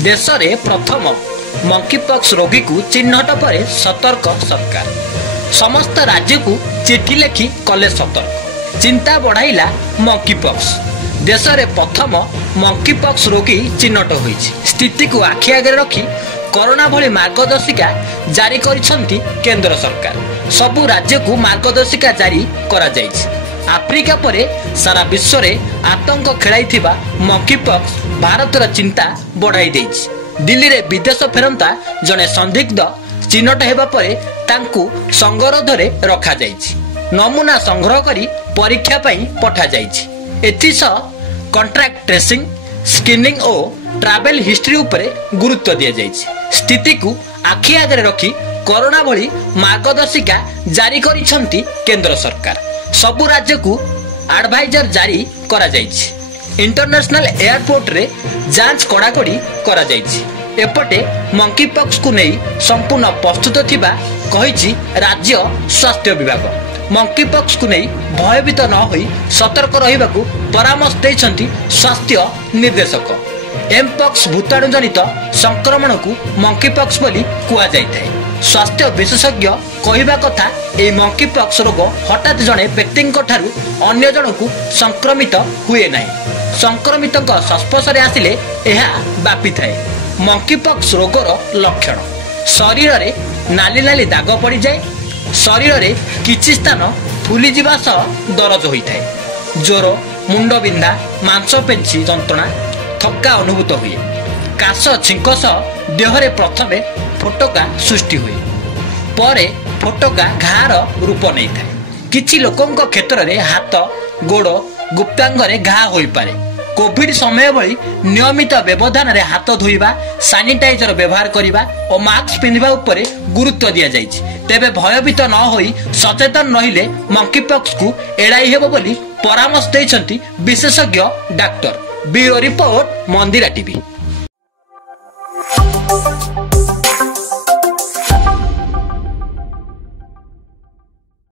देश में प्रथम मंकीपॉक्स रोगी को चिन्हट पर सतर्क सरकार समस्त राज्य को चिठी लिखि कले सतर्क चिंता बढ़ाइला मंकीपॉक्स देश में प्रथम मंकीपॉक्स रोगी चिन्हट होई स्थिति को आखि आगे रखी कोरोना भली मार्गदर्शिका जारी करिसंती केंद्र सरकार सबु राज्य को मार्गदर्शिका जारी करा जाइछि। आफ्रिका परे सारा विश्व में आतंक खेलाइथिबा मंकीपॉक्स भारतर चिंता बढ़ाई देइछि। दिल्ली रे विदेश फेरंता जने संदिग्ध चिन्हट हेबा परे तांकु संगरोधरे रखा जाइछि। नमूना संग्रह करी परीक्षा पई पठा जाइछि। एथिस कॉन्ट्रैक्ट ट्रेसिंग स्क्रीनिंग और ट्रैवल हिस्ट्री उपरे गुरुत्व दिया जाइछि। स्थिति को आखि आगे रखी कोरोना भली मार्गदर्शिका जारी करिसंती केंद्र सरकार सबु राज्य को एडवाइजर जारी करा जाइछि। इंटरनेशनल एयरपोर्ट रे जांच कड़ाकड़ी करा जाइछि। एपटे मंकीपॉक्स को नहीं संपूर्ण प्रस्तुत थिबा कहिछि राज्य स्वास्थ्य विभाग। मंकीपॉक्स को नहीं भयभीत न होई सतर्क रहिबाकू परामर्श दैछंती स्वास्थ्य निर्देशक। एमपॉक्स भूताणु जनित संक्रमण को मंकीपॉक्स बोली कुआ जाइଥାଏ। स्वास्थ्य विशेषज्ञ कहिबा कथा ए मंकीपॉक्स रोग हठात जने व्यक्ति अन्य जन को संक्रमित हुए नहीं। संक्रमित संस्पर्श रे आसिले एहा व्यापी थाए। मंकीपॉक्स रोगर लक्षण शरीर रे नाली नाली दाग पड़ जाए। शरीर रे किछि स्थान फुली जिबा सह दरज होइଥାଏ। ज्वर मुंड बिंधा मांसपेशी जंत्रणा थक्का अनुभूत हुए। काश छिंक सह देहरे प्रथमे फोटका सृष्टि हुए परे फोटका घार रूप नहीं थाए। किछि लोकंक क्षेत्र रे हाथ गोड़ गुप्तांग रे घा होई पारे। कोविड समय भली नियमित व्यवधान रे हाथ धोइबा सैनिटाइजर व्यवहार करिबा और मास्क पिंधिबा उपरे गुरुत्व दिया जाइछि। तेबे भयभीत न होई सचेतन रहिले मंकीपॉक्स को एड़ाई हेबो बोली परामर्श दैछंती विशेषज्ञ डाक्टर। ब्यूरो रिपोर्ट मंदिरा टीवी।